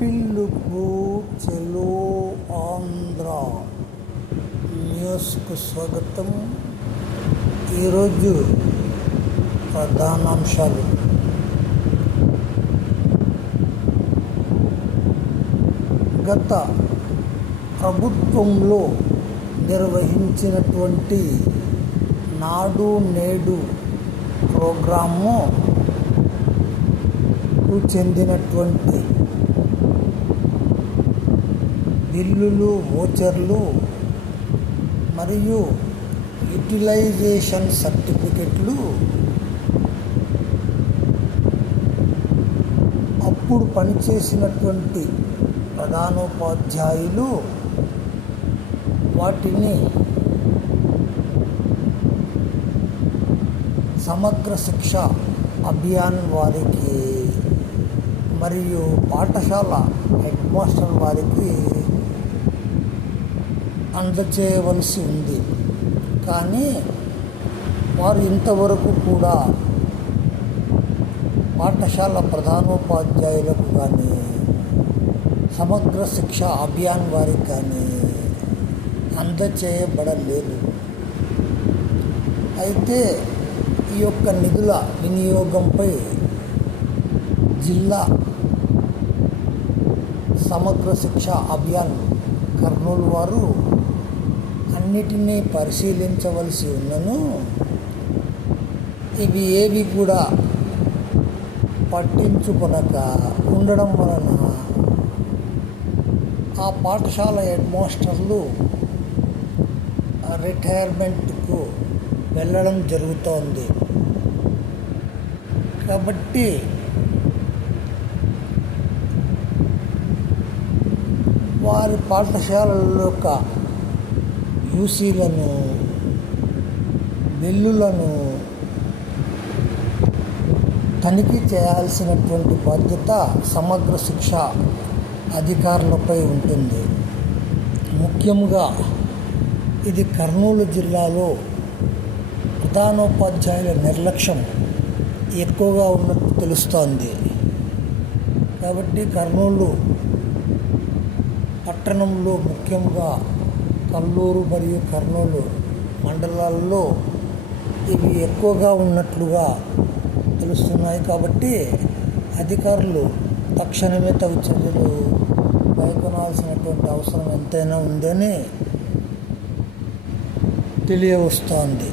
పిలుపు చెలో ఆంధ్ర న్యూస్కు స్వాగతం. ఈరోజు ప్రధానాంశాలు. గత ప్రభుత్వంలో నిర్వహించినటువంటి నాడు నేడు ప్రోగ్రాముకు చెందినటువంటి బిల్లులు, వోచర్లు మరియు యూటిలైజేషన్ సర్టిఫికెట్లు అప్పుడు పనిచేసినటువంటి ప్రధానోపాధ్యాయులు వాటిని సమగ్ర శిక్ష అభియాన్ వారికి మరియు పాఠశాల హెడ్ మాస్టర్ వారికి అందజేయవలసి ఉంది. కానీ వారు ఇంతవరకు కూడా పాఠశాల ప్రధానోపాధ్యాయులకు కానీ సమగ్ర శిక్ష అభియాన్ వారికి కానీ అందజేయబడలేదు. అయితే ఈ యొక్క నిధుల వినియోగంపై జిల్లా సమగ్ర శిక్ష అభియాన్ కర్నూలు వారు అన్నిటినీ పరిశీలించవలసి ఉన్నను ఇవి ఏవి కూడా పట్టించుకొనక ఉండడం వలన ఆ పాఠశాల హెడ్ మాస్టర్లు రిటైర్మెంట్కు వెళ్ళడం జరుగుతోంది. కాబట్టి వారి పాఠశాలల యొక్క యూసీలను, బిల్లులను తనిఖీ చేయాల్సినటువంటి బాధ్యత సమగ్ర శిక్ష అధికారులపై ఉంటుంది. ముఖ్యంగా ఇది కర్నూలు జిల్లాలో ప్రధానోపాధ్యాయుల నిర్లక్ష్యం ఎక్కువగా ఉన్నట్టు తెలుస్తోంది. కాబట్టి కర్నూలు పట్టణంలో ముఖ్యంగా కల్లూరు మరియు కర్నూలు మండలాల్లో ఇవి ఎక్కువగా ఉన్నట్లుగా తెలుస్తున్నాయి. కాబట్టి అధికారులు తక్షణమే తగు చర్యలు పేర్కొనాల్సినటువంటి అవసరం ఎంతైనా ఉందని తెలియవస్తోంది.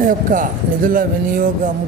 ఈ యొక్క నిధుల వినియోగం